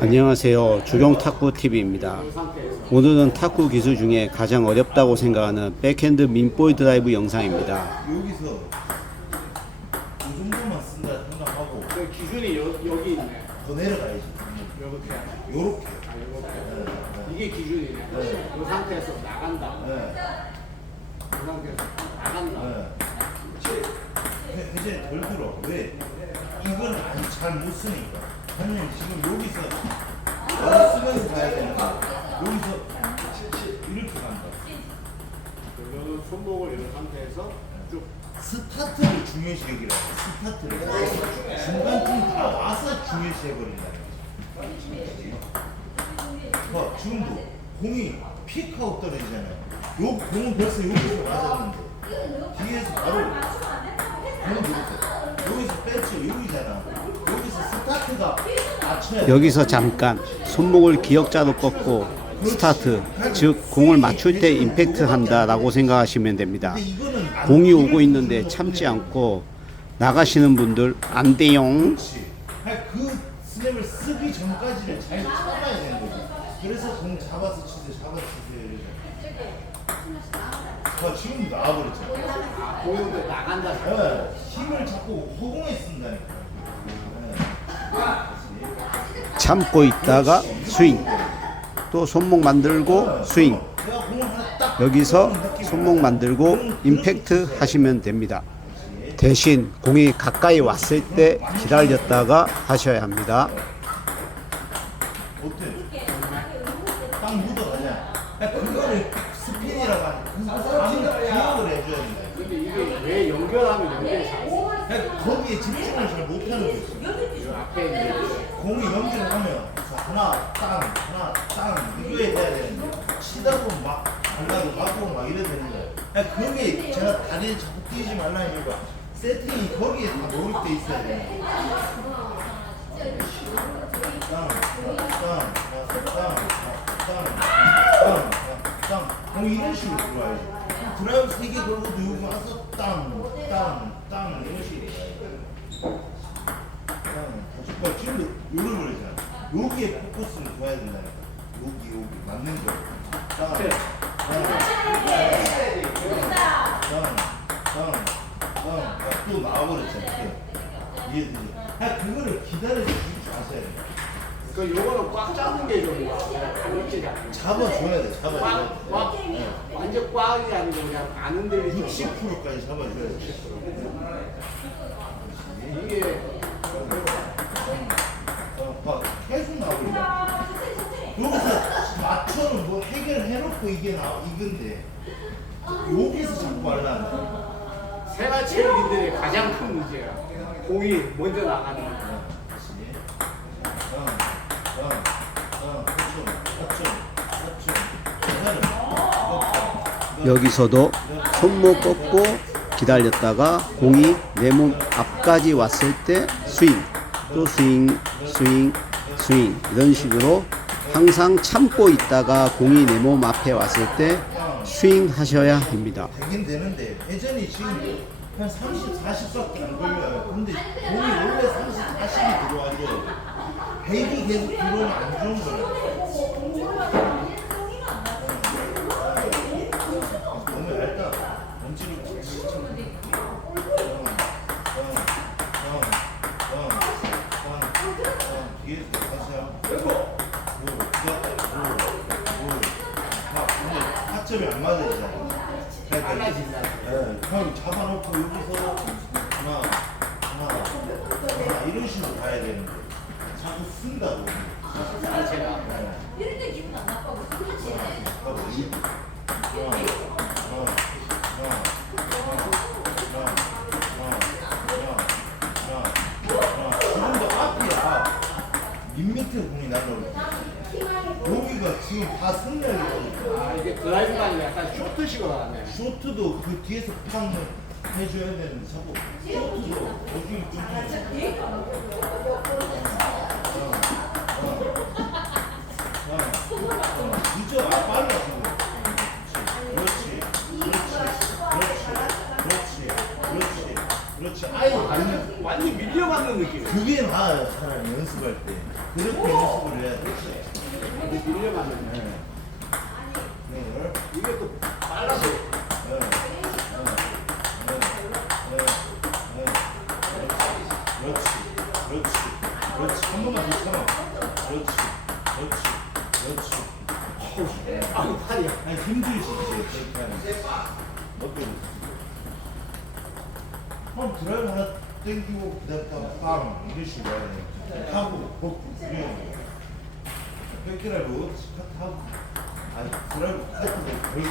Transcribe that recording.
안녕하세요. 주경 탁구 TV입니다. 오늘은 탁구 기술 중에 가장 어렵다고 생각하는 백핸드 민볼 드라이브 영상입니다. 여기서 이 정도만 쓴다 생각하고 그 기준이 여, 여기 있네. 더 내려가야지. 이렇게. 요렇게. 아, 이렇게. 이게 기준이네. 이 상태에서 나간다. 네. 이 상태에서 나간다. 네. 이제 덜 들어. 왜? 이걸 잘 못 쓰니까. 한명 지금 여기서 바로 쓰면서 가야 되는데 여기서 이렇게 간다. 그러면 손목을 이런 상태에서 쭉. 스타트를 중요시 여기라. 스타트를. 중간쯤 다 와서 중요시 해버린다. 봐, 지금도 공이 픽하고 떨어지잖아요. 요 공은 벌써 여기서 맞았는데 여기서 잠깐 손목을 기역자로 꺾고 스타트, 즉 공을 맞출 때 임팩트 한다라고 생각하시면 됩니다. 공이 오고 있는데 참지 돼. 않고 나가시는 분들 안 돼요. 그렇지. 아니, 그 스냅을 쓰기 전까지는 잘 참아야 되는 거지. 그래서 공 잡아서 치세요, 잡아서 치세요. 이러죠. 봐, 지금 나와버렸잖아. 아, 보이는데 나간다. 네, 힘을 자꾸 허공에 쓴다니까. 네. 참고 있다가 스윙. 또 손목 만들고 스윙. 여기서 손목 만들고 임팩트 하시면 됩니다. 대신 공이 가까이 왔을 때 기다렸다가 하셔야 합니다. 근데 이게 왜 연결하면 연결이 잘 돼? 거기에 집중을 잘 못하는 거지. 이 앞에 공이 연기를 하면 자, 하나 땅 하나 땅 이거에 해야 되는데 치다 보면 막 달라고 맞고 막 이래 되는 거야. 그냥 그게 제가 다리를 자꾸 뛰지 말라는 이유가 세팅이 거기에 다 놓을 때 있어야 돼. 땅, 땅, 땅, 땅, 땅, 땅, 공 이런 식으로 들어와야지. 드라이브 세개 걸고도 여기 와서 땅, 땅, 땅 이런 식으로 가야지. 어, 지금 눌러버리잖아. 여기에 포커스를 둬야 된다니까. 여기 여기 맞는 거. 땅, 땅, 땅, 땅, 땅. 야, 또 나와버렸잖아. 이해되지? 야, 그거를 기다려서 줄 아셔야 돼. 그 요거는 꽉 잡는 게. 가볍지 않고. 잡아줘야 돼, 잡아줘야 돼. 완전 꽉이 아니고 그냥 안 흔들리죠. 60%까지 잡아줘야 돼. 이게 어, 봐, 계속 나오고 여기서 맞춰는 뭐 해결해놓고 이게 나 이건데 여기서 자꾸 말라는 생활체육인들의 가장 큰 문제야. 공이 먼저 나가는 거. 다시 어, 어, 어, 그렇죠, 그렇죠, 그렇죠. 여기서도 손목 꺾고 기다렸다가 공이 내 몸 앞까지 왔을 때 스윙, 또 스윙, 스윙, 스윙 이런 식으로 항상 참고 있다가 공이 내 몸 앞에 왔을 때 스윙 하셔야 합니다. 한 30, 40밖에 안 걸려요. 근데 공이 원래 30, 40이 들어와줘야 돼. 100이 계속 들어오면 안 좋은 거야. 너무 얇다. 먼지를 쳐. 뒤에서 다시 한번. 타 점이 안. 네, 잡아놓고 여기서 하나, 하나, 하나 이런 식으로 가야 되는데 자꾸 쓴다고. 자체가. 네. 이럴 때 기분 안 그렇지. 밑밑에 공이 날라오고. 여기가 지금 다 승렬이거든요. 아, 이게 드라이브가 아니라 약간 쇼트식으로 하네. 쇼트도 그 뒤에서 팡 해줘야 되는데 자꾸 쇼트도 여기 좀 늦어 아 빨라 지금 그렇지 그렇지 그렇지 그렇지 그렇지 아니 밀려가는 느낌. 그게 나아요 차라리 연습할 때 그렇게 연습을 밀려가면 네. 네. 이게 또 빨라서 네. 네. 네. 네. 네. 그렇지. 그렇지. 그렇지. 한 번만 더 참아. 그렇지. 그렇지. 그렇지. 아우 팔이야 아니 힘들지 이제 그렇게 하는 게. 어때? 그럼 드라이브 하나 땡기고 그다음에 빵 이런 식으로 해야 돼. 하고 벗고 그래. 백드라이브 스타트 하고 아니 드라이브 하고 그러고